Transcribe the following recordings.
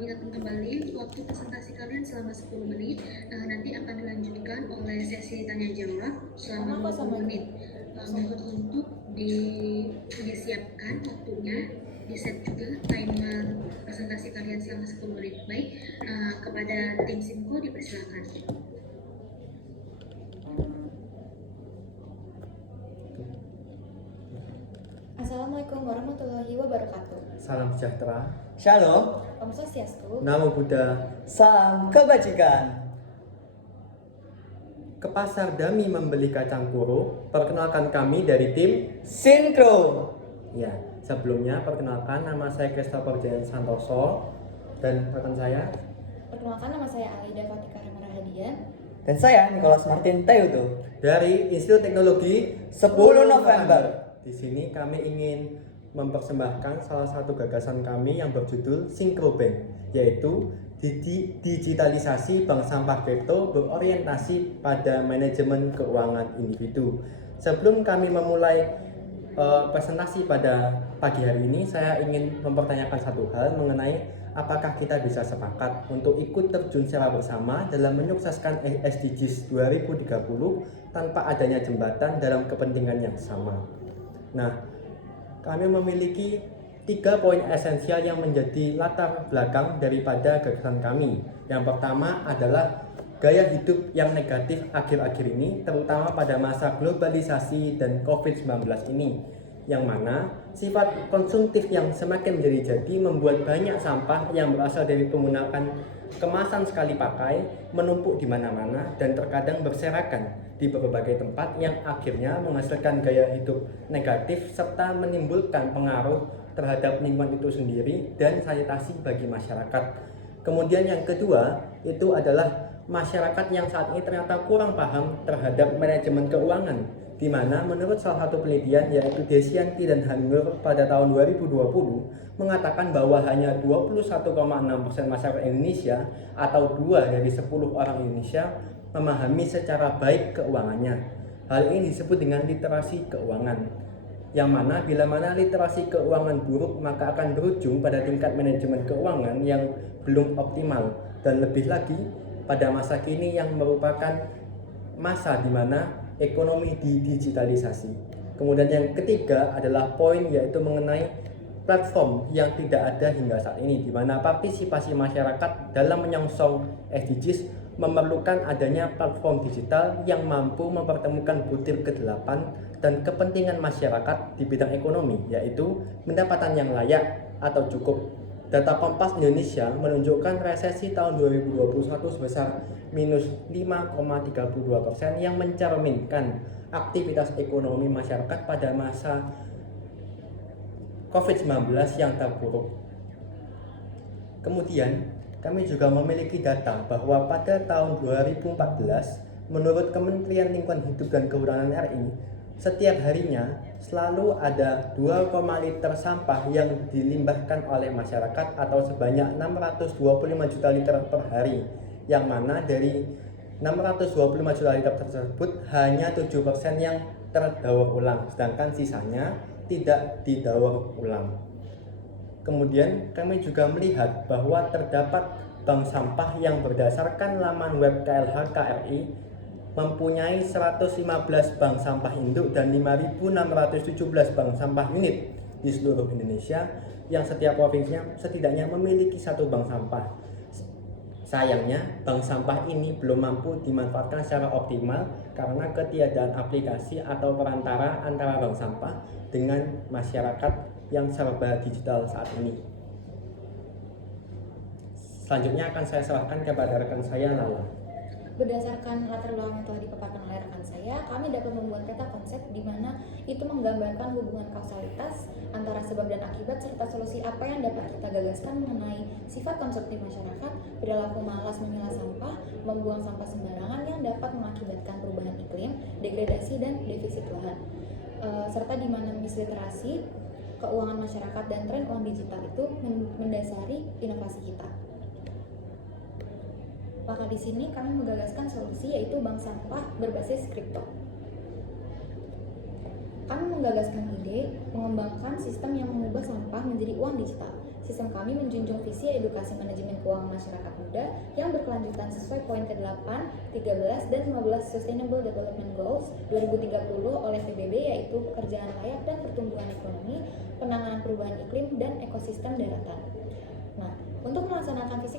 ingatkan kembali waktu presentasi kalian selama 10 menit. Nanti akan dilanjutkan oleh sesi tanya jawab selama 20 menit. Mohon untuk disiapkan waktunya, di set juga timer presentasi kalian selama 10 menit. Baik, kepada tim Simko dipersilakan. Assalamualaikum warahmatullahi wabarakatuh. Salam sejahtera. Shalom. Om Swastiastu. Namo Buddha. Salam kebajikan. Ke pasar Dami membeli kacang kuro. Perkenalkan kami dari tim Sinkro. Ya, sebelumnya perkenalkan nama saya Christopher Jayan Santoso dan rekan saya. Perkenalkan nama saya Alida Fatika Ramarahadian. Dan saya Nicholas Martin Tayuto Dari Institut Teknologi 10 November. Di sini kami ingin mempersembahkan salah satu gagasan kami yang berjudul Syncrobank, yaitu digitalisasi bank sampah kripto berorientasi pada manajemen keuangan individu. Sebelum kami memulai presentasi pada pagi hari ini, saya ingin mempertanyakan satu hal mengenai apakah kita bisa sepakat untuk ikut terjun secara bersama dalam menyukseskan SDGs 2030 tanpa adanya jembatan dalam kepentingan yang sama. Nah, kami memiliki 3 poin esensial yang menjadi latar belakang daripada gagasan kami. Yang pertama adalah gaya hidup yang negatif akhir-akhir ini, terutama pada masa globalisasi dan COVID-19 ini, yang mana sifat konsumtif yang semakin menjadi-jadi membuat banyak sampah yang berasal dari penggunaan kemasan sekali pakai menumpuk di mana-mana dan terkadang berserakan di berbagai tempat yang akhirnya menghasilkan gaya hidup negatif serta menimbulkan pengaruh terhadap lingkungan itu sendiri dan sanitasi bagi masyarakat. Kemudian yang kedua itu adalah masyarakat yang saat ini ternyata kurang paham terhadap manajemen keuangan, di mana menurut salah satu penelitian yaitu Desianti dan Hanur pada tahun 2020 mengatakan bahwa hanya 21,6% masyarakat Indonesia atau 2 dari 10 orang Indonesia memahami secara baik keuangannya. Hal ini disebut dengan literasi keuangan, yang mana bila mana literasi keuangan buruk maka akan berujung pada tingkat manajemen keuangan yang belum optimal, dan lebih lagi pada masa kini yang merupakan masa di mana ekonomi didigitalisasi. Kemudian yang ketiga adalah poin yaitu mengenai platform yang tidak ada hingga saat ini, di mana partisipasi masyarakat dalam menyongsong SDGs memerlukan adanya platform digital yang mampu mempertemukan butir ke-8 dan kepentingan masyarakat di bidang ekonomi, yaitu pendapatan yang layak atau cukup. Data Kompas Indonesia menunjukkan resesi tahun 2021 sebesar minus 5,32% yang mencerminkan aktivitas ekonomi masyarakat pada masa COVID-19 yang terpuruk. Kemudian kami juga memiliki data bahwa pada tahun 2014, menurut Kementerian Lingkungan Hidup dan Kehutanan RI, setiap harinya selalu ada 2, liter sampah yang dilimbahkan oleh masyarakat atau sebanyak 625 juta liter per hari, yang mana dari 625 juta liter tersebut hanya 7% yang terdaur ulang, sedangkan sisanya tidak didaur ulang. Kemudian kami juga melihat bahwa terdapat bank sampah yang berdasarkan laman web KLHK RI mempunyai 115 bank sampah induk dan 5.617 bank sampah unit di seluruh Indonesia, yang setiap provinsinya setidaknya memiliki 1 bank sampah. Sayangnya, bank sampah ini belum mampu dimanfaatkan secara optimal karena ketiadaan aplikasi atau perantara antara bank sampah dengan masyarakat yang serba digital saat ini. Selanjutnya akan saya serahkan kepada rekan saya, Lala. Berdasarkan latar belakang yang telah dipaparkan oleh rekan saya, kami dapat membuat peta konsep di mana itu menggambarkan hubungan kausalitas antara sebab dan akibat serta solusi apa yang dapat kita gagaskan mengenai sifat konsumtif masyarakat, perilaku malas memilah sampah, membuang sampah sembarangan yang dapat mengakibatkan perubahan iklim, degradasi dan defisit lahan, serta di mana misliterasi keuangan masyarakat dan tren uang digital itu mendasari inovasi kita. Maka di sini kami menggagaskan solusi yaitu bank sampah berbasis kripto. Kami menggagaskan ide mengembangkan sistem yang mengubah sampah menjadi uang digital. sistem kami menjunjung visi edukasi manajemen keuangan masyarakat muda yang berkelanjutan sesuai poin ke-8, 13, dan 15 Sustainable Development Goals 2030 oleh PBB, yaitu pekerjaan layak dan pertumbuhan ekonomi, penanganan perubahan iklim, dan ekosistem daratan. Nah, untuk melaksanakan visi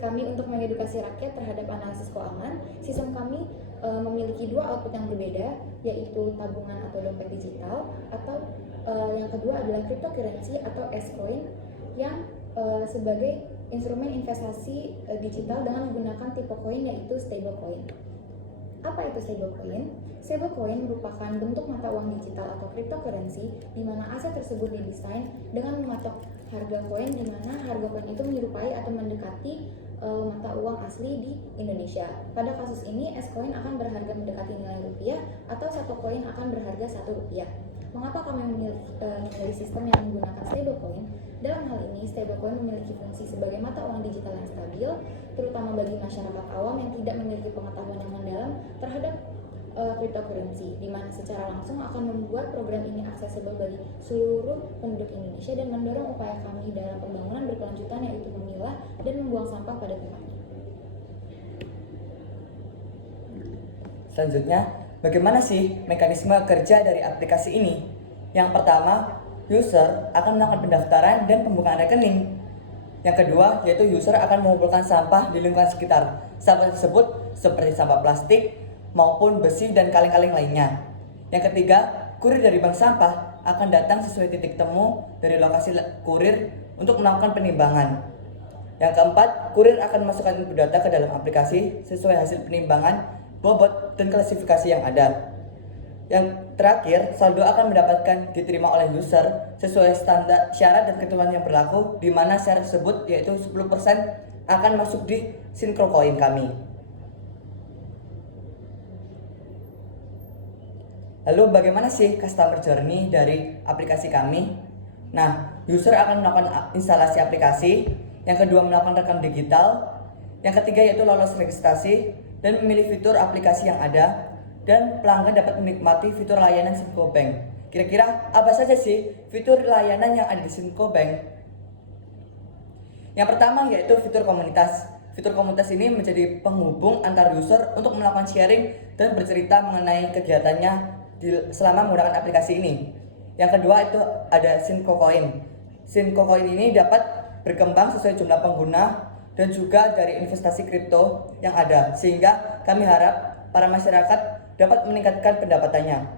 kami untuk mengedukasi rakyat terhadap analisis keuangan, sistem kami memiliki dua output yang berbeda, yaitu tabungan atau dompet digital, atau yang kedua adalah cryptocurrency atau S-coin yang sebagai instrumen investasi digital dengan menggunakan tipe koin, yaitu stablecoin. Apa itu stablecoin? Stablecoin merupakan bentuk mata uang digital atau cryptocurrency di mana aset tersebut didesain dengan mematok harga koin, di mana harga koin itu menyerupai atau mendekati mata uang asli di Indonesia. Pada kasus ini, S-coin akan berharga mendekati nilai rupiah atau satu koin akan berharga 1 rupiah. Mengapa kami memilih sistem yang menggunakan stablecoin? Dalam hal ini, stablecoin memiliki fungsi sebagai mata uang digital yang stabil, terutama bagi masyarakat awam yang tidak memiliki pengetahuan yang mendalam terhadap cryptocurrency, di mana secara langsung akan membuat program ini aksesibel bagi seluruh penduduk Indonesia dan mendorong upaya kami dalam pembangunan berkelanjutan, yaitu memilah dan membuang sampah pada tempatnya. Selanjutnya, bagaimana sih mekanisme kerja dari aplikasi ini? Yang pertama, user akan melakukan pendaftaran dan pembukaan rekening. Yang kedua, yaitu user akan mengumpulkan sampah di lingkungan sekitar. Sampah tersebut seperti sampah plastik maupun besi dan kaleng-kaleng lainnya. Yang ketiga, kurir dari bank sampah akan datang sesuai titik temu dari lokasi kurir untuk melakukan penimbangan. Yang keempat, kurir akan memasukkan input data ke dalam aplikasi sesuai hasil penimbangan, bobot, dan klasifikasi yang ada. Yang terakhir, saldo akan mendapatkan diterima oleh user sesuai standar syarat dan ketentuan yang berlaku, di mana syarat tersebut yaitu 10% akan masuk di SyncroCoin kami. Lalu bagaimana sih customer journey dari aplikasi kami? Nah, user akan melakukan instalasi aplikasi, yang kedua melakukan rekam digital, yang ketiga yaitu lolos registrasi dan memilih fitur aplikasi yang ada, dan pelanggan dapat menikmati fitur layanan Synco Bank. Kira-kira apa saja sih fitur layanan yang ada di Synco Bank? Yang pertama yaitu fitur komunitas. Fitur komunitas ini menjadi penghubung antar user untuk melakukan sharing dan bercerita mengenai kegiatannya selama menggunakan aplikasi ini. Yang kedua itu ada SyncroCoin. SyncroCoin ini dapat berkembang sesuai jumlah pengguna dan juga dari investasi kripto yang ada, sehingga kami harap para masyarakat dapat meningkatkan pendapatannya.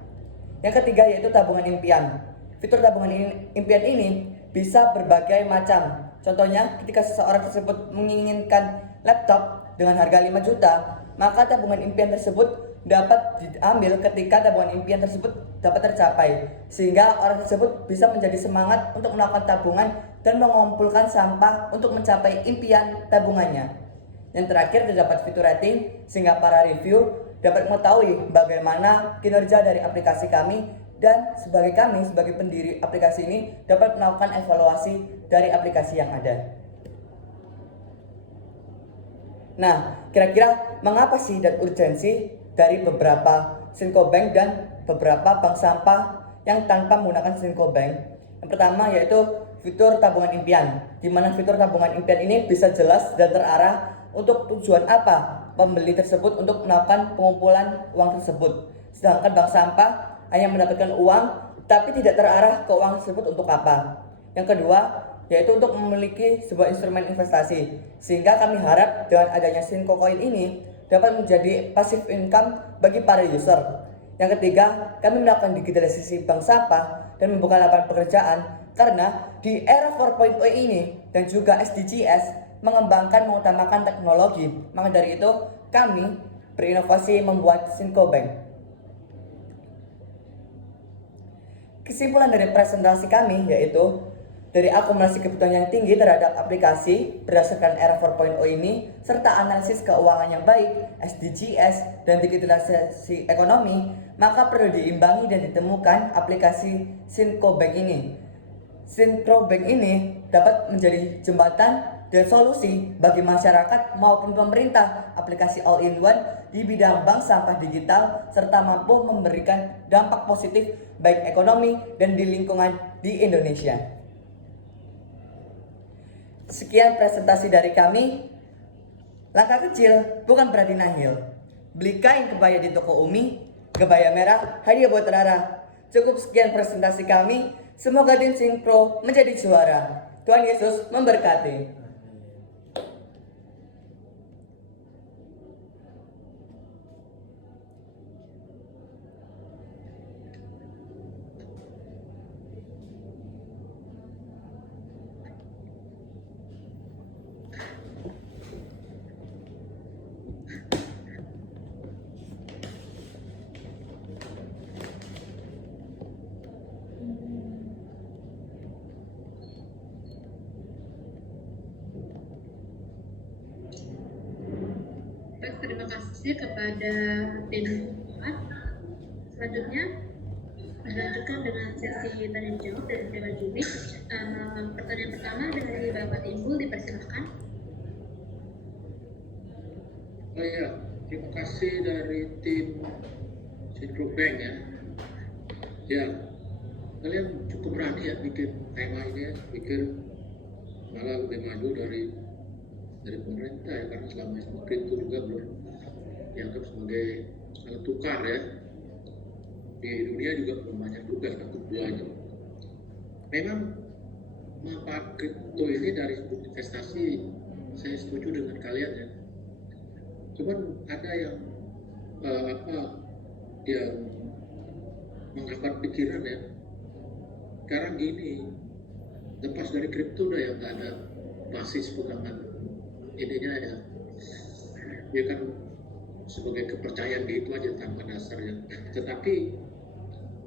Yang ketiga yaitu tabungan impian. Fitur tabungan impian ini bisa berbagai macam. Contohnya, ketika seseorang tersebut menginginkan laptop dengan harga 5 juta, maka tabungan impian tersebut dapat diambil ketika tabungan impian tersebut dapat tercapai, sehingga orang tersebut bisa menjadi semangat untuk melakukan tabungan dan mengumpulkan sampah untuk mencapai impian tabungannya. Yang terakhir, terdapat fitur rating sehingga para review dapat mengetahui bagaimana kinerja dari aplikasi kami, dan sebagai pendiri aplikasi ini dapat melakukan evaluasi dari aplikasi yang ada. Nah, kira-kira mengapa sih dan urgensi dari beberapa Synco Bank dan beberapa bank sampah yang tanpa menggunakan Synco Bank? Yang pertama yaitu fitur tabungan impian, di mana fitur tabungan impian ini bisa jelas dan terarah untuk tujuan apa pembeli tersebut untuk melakukan pengumpulan uang tersebut. Sedangkan bank sampah hanya mendapatkan uang tapi tidak terarah ke uang tersebut untuk apa. Yang kedua yaitu untuk memiliki sebuah instrumen investasi, sehingga kami harap dengan adanya SyncroCoin ini dapat menjadi passive income bagi para user. Yang ketiga, kami melakukan digitalisasi bank sampah dan membuka lapangan pekerjaan, karena di era 4.0 ini dan juga SDGs mengembangkan mengutamakan teknologi. Maka dari itu, kami berinovasi membuat Synco Bank. Kesimpulan dari presentasi kami yaitu dari akumulasi kebutuhan yang tinggi terhadap aplikasi berdasarkan era 4.0 ini, serta analisis keuangan yang baik, SDGs, dan digitalisasi ekonomi, maka perlu diimbangi dan ditemukan aplikasi Synco Bank ini. Synco Bank ini dapat menjadi jembatan dan solusi bagi masyarakat maupun pemerintah, aplikasi all-in-one di bidang bank sampah digital, serta mampu memberikan dampak positif baik ekonomi dan di lingkungan di Indonesia. Sekian presentasi dari kami. Langkah kecil bukan berarti nahil. Beli kain kebaya di toko Umi, kebaya merah, hadiah buat Rara. Cukup sekian presentasi kami. Semoga tim Sinkro menjadi juara. Tuhan Yesus memberkati. Baik, terima kasih kepada tim 4. Selanjutnya dilanjutkan dengan sesi tanya jawab dari Dewan Juri. Pertanyaan pertama dari Bapak Timbul, dipersilakan. Oh iya, terima kasih dari tim Sinkro Bank ya. Ya, kalian cukup berani ya bikin tema ini ya, pikir malah lebih maju dari pemerintah ya, karena selama ini itu juga belum dianggap sebagai alat tukar ya. Di dunia juga belum banyak juga satu duanya. Memang manfaat kripto ini dari sudut investasi saya setuju dengan kalian ya. Cuman ada yang yang menghambat pikiran ya. Sekarang gini, lepas dari kripto udah ya nggak ada basis pegangan ininya ya. Dia kan sebagai kepercayaan gitu aja tanpa dasarnya. Tetapi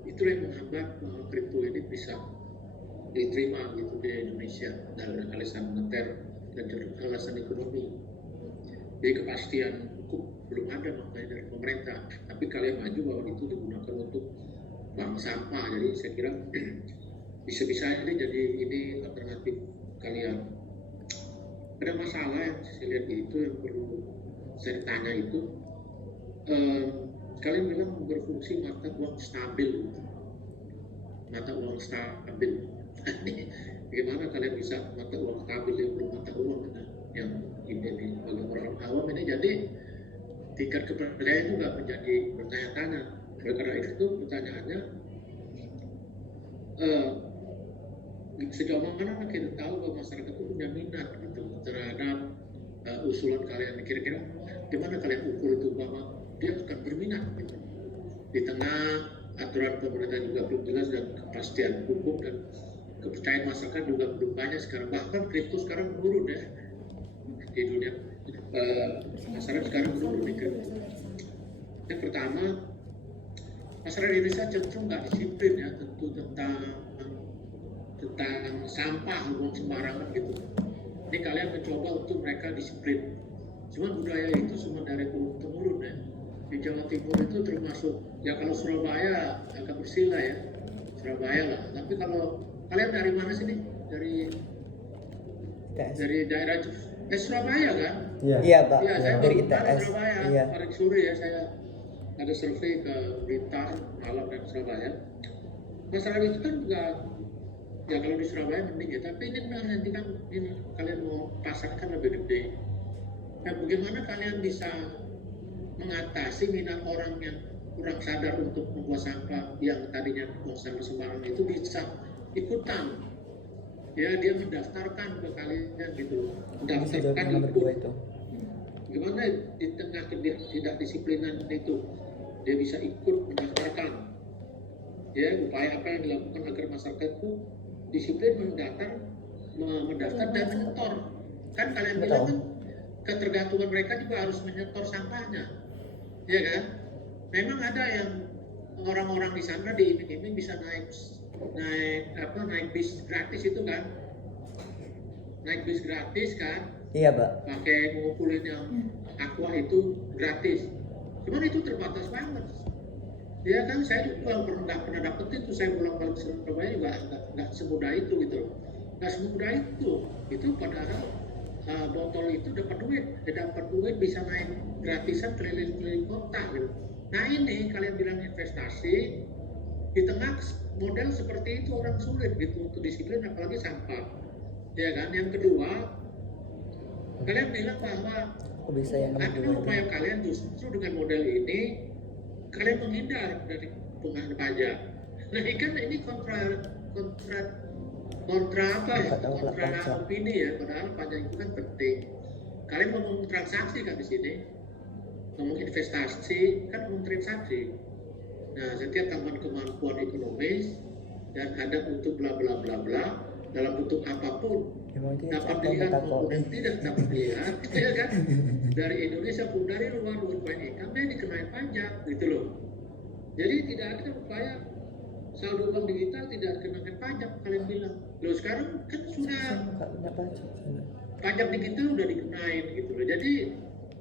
itulah yang menghambat kripto ini bisa diterima gitu di Indonesia dari alasan moneter dan alasan ekonomi. Jadi kepastian hukum belum ada makanya dari pemerintah. Tapi kalian maju bahwa itu digunakan untuk bank sampah. Jadi saya kira bisa-bisa ini jadi ini alternatif kalian. Ada masalah yang saya lihat itu yang perlu saya tanya itu. Kalian bilang berfungsi mata uang stabil. Mata uang stabil. Bagaimana kalian bisa mata uang stabil yang belum mata uang yang ini bagi orang awam ini, jadi tingkat kepercayaan juga menjadi bertanya-tanya. Oleh karena itu pertanyaannya, sejauh mana kita tahu bahwa masyarakat itu punya minat gitu terhadap usulan kalian. Kira-kira gimana kalian ukur itu bahwa dia akan berminat gitu. Di tengah aturan pemerintah juga belum jelas dan kepastian hukum dan kepercayaan masyarakat juga belum banyak sekarang. Bahkan kripto sekarang menurun ya di dunia. Masyarakat sekarang menurun di kripto. Yang pertama, masyarakat Indonesia cenderung nggak disiplin ya tentu tentang sampah, buang sembarangan gitu. Ini kalian mencoba untuk mereka disiplin. Cuma budaya itu semua dari turun temurun ya. Di Jawa Timur itu termasuk ya, kalau Surabaya agak bersih lah ya, Surabaya lah. Tapi kalau kalian dari mana sih nih? Dari daerah Surabaya kan? Iya Pak, Iya, saya dari baru ITS. Surabaya. Iya. Kemarin sore ya saya ada survei ke Blitar, Malang dan Surabaya. Masyarakat itu kan juga ya kalau di Surabaya mending ya, tapi ini nanti kan ini kalian mau pasarkan lebih gede. Nah, bagaimana kalian bisa mengatasi minat orang yang kurang sadar untuk membuang sampah yang tadinya buang sampah sembarangan itu bisa ikutan? Ya, dia mendaftarkan ke kalian gitu, mendaftarkan ikut. Gimana di tengah tidak disiplinan itu dia bisa ikut mendaftarkan? Ya, upaya apa yang dilakukan agar masyarakat itu disiplin mendaftar dan menyetor. Kan kalian bilang kan ketergantungan mereka juga harus menyetor sampahnya, ya kan? Memang ada yang orang-orang di sana diiming-iming bisa naik bis gratis itu kan? Naik bis gratis kan? Iya Pak. Pakai ngumpulin yang aqua itu gratis. Cuman itu terbatas banget. Ya kan, saya juga nggak pernah dapet itu. Saya pulang-balik ke Surabaya juga nggak semudah itu gitu. Nggak semudah itu. Itu padahal botol itu dapat duit bisa naik gratisan keliling-keliling kota gitu. Nah ini kalian bilang investasi di tengah model seperti itu orang sulit gitu untuk disiplin, apalagi sampah. Ya kan? Yang kedua, kalian bilang bahwa Kok bisa yang nomor ada 2 itu? upaya kalian justru dengan model ini kalian menghindar dari pengenaan pajak. Nah, ini kontra apa ya? Nggak tahu kalau Kontra pajak. opini ya. Padahal pajak itu kan penting. Kalian ngomong transaksi kan di sini, ngomong investasi kan ngomong transaksi. Nah, setiap tambahan kemampuan ekonomis dan ada untuk bla bla bla bla dalam bentuk apapun Emang ini dapat capek dilihat kata kok. maupun tidak dapat dilihat, ya kan? Dari Indonesia pun dari luar supaya income dikenain pajak, gitu loh. Jadi tidak ada upaya saldo bank digital tidak dikenakan pajak, kalian bilang. Loh sekarang kan sudah Nggak punya pajak. pajak digital udah dikenain, gitu loh. Jadi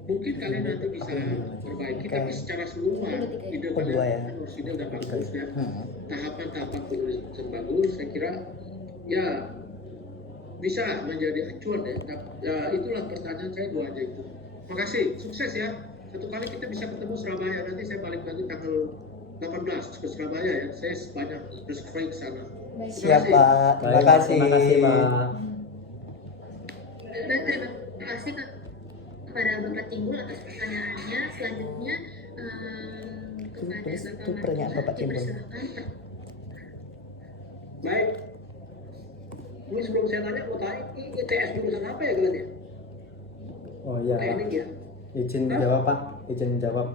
mungkin kalian nanti bisa perbaiki, tapi secara keseluruhan ide Oh, dua ya? kalian kan harusnya udah bagus ya. Hmm. Tahapan-tahapan penulisan bagus, saya kira ya bisa menjadi acuan ya. Ya itulah pertanyaan saya dua aja itu. Makasih, sukses ya. Satu kali kita bisa ketemu Surabaya, nanti saya balik lagi tanggal 18 ke Surabaya ya. Saya banyak restrike ke sana. Baik. Siap Pak, terima Baik, kasih. terima kasih Pak. Dan terima kasih kepada Bapak Timbul atas pertanyaannya. Selanjutnya kepada Terus Bapak itu pertanyaan Bapak Timbul. dipersilakan. Baik. Ini sebelum saya tanya, mau tanya, ini ITS jurusan apa ya kalian ya? Oh iya, Pak. Teknik ya? Izin menjawab Pak, izin menjawab.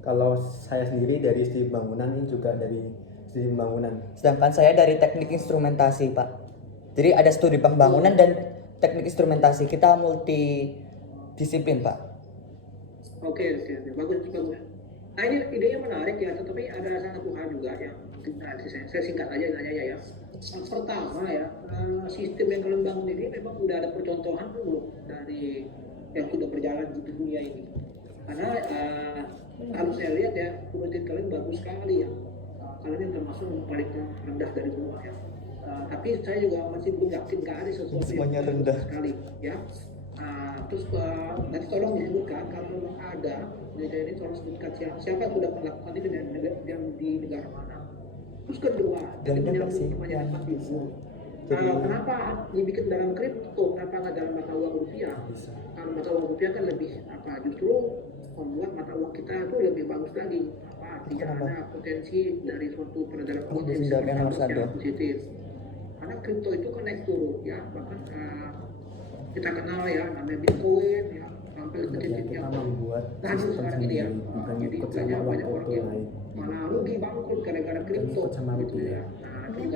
Kalau saya sendiri dari studi bangunan, ini juga dari studi bangunan. Sedangkan saya dari teknik instrumentasi Pak. Jadi ada studi pembangunan dan teknik instrumentasi. Kita multidisiplin Pak. Oke. Bagus. Nah ini idenya menarik ya, tetapi ada satu hal juga yang mungkin nanti saya singkat aja nanya ya. Pertama ya, sistem yang kalian bangun ini memang udah ada percontohan dulu dari yang sudah berjalan di dunia ini. Karena kalau saya lihat ya, kompetensi kalian bagus sekali ya. Kalian yang termasuk yang paling rendah dari semua ya. Tapi saya juga masih belum yakin ada sesuatu Semuanya yang rendah. sekali ya. Terus nanti tolong disebutkan kalau memang ada penelitian ini, tolong sebutkan siapa yang sudah melakukan ini dan di negara mana. Terus kedua, Dan jadi juga menyambung sih, pertanyaan yang Pak Ibu. Jadi- Kenapa dibikin dalam kripto? Kenapa nggak dalam mata uang rupiah? Bisa. Kalau mata uang rupiah kan lebih justru membuat mata uang kita itu lebih bagus lagi. Artinya Kenapa? ada potensi dari suatu peredaran Oh, uang yang bisa jawab yang nomor berdampak satu. yang positif. Karena kripto itu kan naik turun ya, bahkan kita kenal ya namanya Bitcoin ya, sampai ke Ya, titik kita yang membuat tadi sistem sekarang ini ya. sendiri, bukan Jadi ikut banyak sama uang orang kripto yang lain. malah rugi bangkrut gara-gara kripto ikut sama gitu rupiah. ya. Nah, itu juga